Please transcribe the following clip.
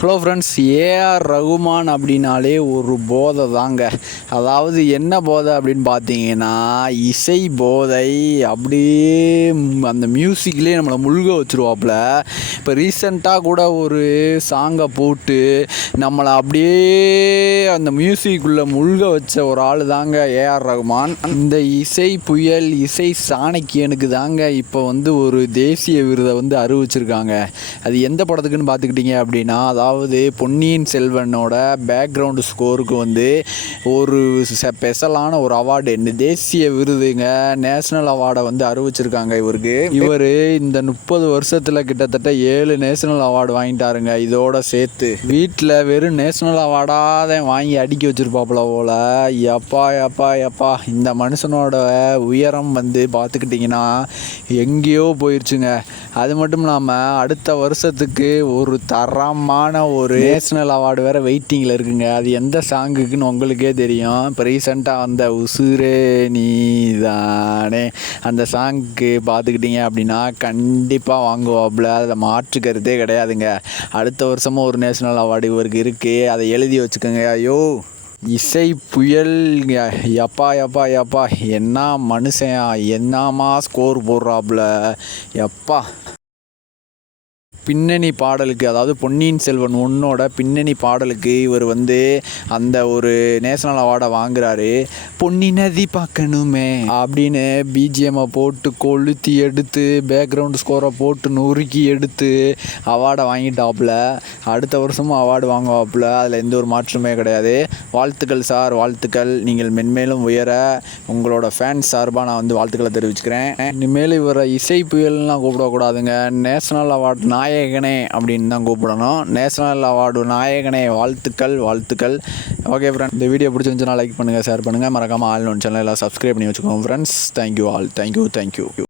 Hello friends AR Rahman அப்படின்னாலே ஒரு போதை தாங்க அதாவது என்ன போதை அப்படின்னு பார்த்தீங்கன்னா இசை போதை. அப்படியே அந்த மியூசிக்லேயே நம்மளை முழுக வச்சுருவாப்புல. இப்போ ரீசெண்டாக கூட ஒரு சாங்கை போட்டு நம்மளை அப்படியே அந்த மியூசிக்குள்ளே முழுக வச்ச ஒரு ஆள் தாங்க ஏஆர் ரகுமான். இந்த இசை புயல் இசை சாணக்கியனுக்கு தாங்க இப்போ வந்து ஒரு தேசிய விருதை வந்து அறிவிச்சிருக்காங்க. அது எந்த படத்துக்குன்னு பார்த்துக்கிட்டிங்க அப்படின்னா அதாவது அதாவது பொன்னியின் செல்வனோட பேக்ரவுண்டு ஸ்கோருக்கு வந்து ஒரு ஸ்பெஷலான ஒரு அவார்டு என்ன தேசிய விருதுங்க நேஷ்னல் அவார்டை வந்து அறிவிச்சிருக்காங்க இவருக்கு. இவர் இந்த முப்பது வருஷத்தில் கிட்டத்தட்ட ஏழு நேஷ்னல் அவார்டு வாங்கிட்டாருங்க இதோட சேர்த்து. வீட்டில் வெறும் நேஷ்னல் அவார்டாக வாங்கி அடுக்கி வச்சிருப்பாப்புல போல. எப்பா எப்பா எப்பா இந்த மனுஷனோட உயரம் வந்து பார்த்துக்கிட்டிங்கன்னா எங்கேயோ போயிடுச்சுங்க அது மட்டும் இல்லாமல் அடுத்த வருஷத்துக்கு ஒரு தரமான ஒரு நேஷ்னல் அவார்டு வேறு வெயிட்டிங்கில் இருக்குங்க. அது எந்த சாங்குக்குன்னு உங்களுக்கே தெரியும். இப்போ ரீசெண்டாக வந்த உசுரே நீதானே அந்த சாங்க்கு பார்த்துக்கிட்டிங்க அப்படின்னா கண்டிப்பாக வாங்குவாப்புல. அதில் மாற்று கருத்தே கிடையாதுங்க. அடுத்த வருஷமும் ஒரு நேஷ்னல் அவார்டு இவருக்கு இருக்குது அதை எழுதி வச்சுக்கோங்க. ஐயோ இசை புயல் எப்பா எப்பா எப்பா. என்ன மனுஷன் என்னமா ஸ்கோர் போடுறாப்புல. எப்பா. பின்னணி பாடலுக்கு அதாவது பொன்னியின் செல்வன் ஒன்னோட பின்னணி பாடலுக்கு இவர் வந்து அந்த ஒரு நேஷனல் அவார்டை வாங்குறாரு. பொன்னி நதி பார்க்கணுமே அப்படின்னு பிஜிஎம்மை போட்டு கொளுத்தி எடுத்து பேக்ரவுண்ட் ஸ்கோரை போட்டு நொறுக்கி எடுத்து அவார்டை வாங்கிட்டாப்புல. அடுத்த வருஷமும் அவார்டு வாங்குவாப்புல. அதில் எந்த ஒரு மாற்றமே கிடையாது. வாழ்த்துக்கள் சார் வாழ்த்துக்கள். நீங்கள் மென்மேலும் உயர உங்களோட ஃபேன்ஸ் சார்பாக நான் வந்து வாழ்த்துக்களை தெரிவிச்சுக்கிறேன். இனிமேல் இவரை இசை புயல்லாம் கூப்பிடக்கூடாதுங்க. நேஷனல் அவார்டு நாயகனே அப்படின்னு தான் கூப்பிடணும். நேஷனல் அவார்டு நாயகனே வாழ்த்துக்கள் வாழ்த்துக்கள். ஓகே ஃப்ரெண்ட் இந்த வீடியோ பிடிச்சிருந்துச்சுன்னா லைக் பண்ணுங்கள் ஷேர் பண்ணுங்கள் மறக்காமல் ஆல் ஒன் சேனல் எல்லாம் சப்ஸ்கிரைப் பண்ணி வச்சுக்கோங்க friends thank you all thank you thank you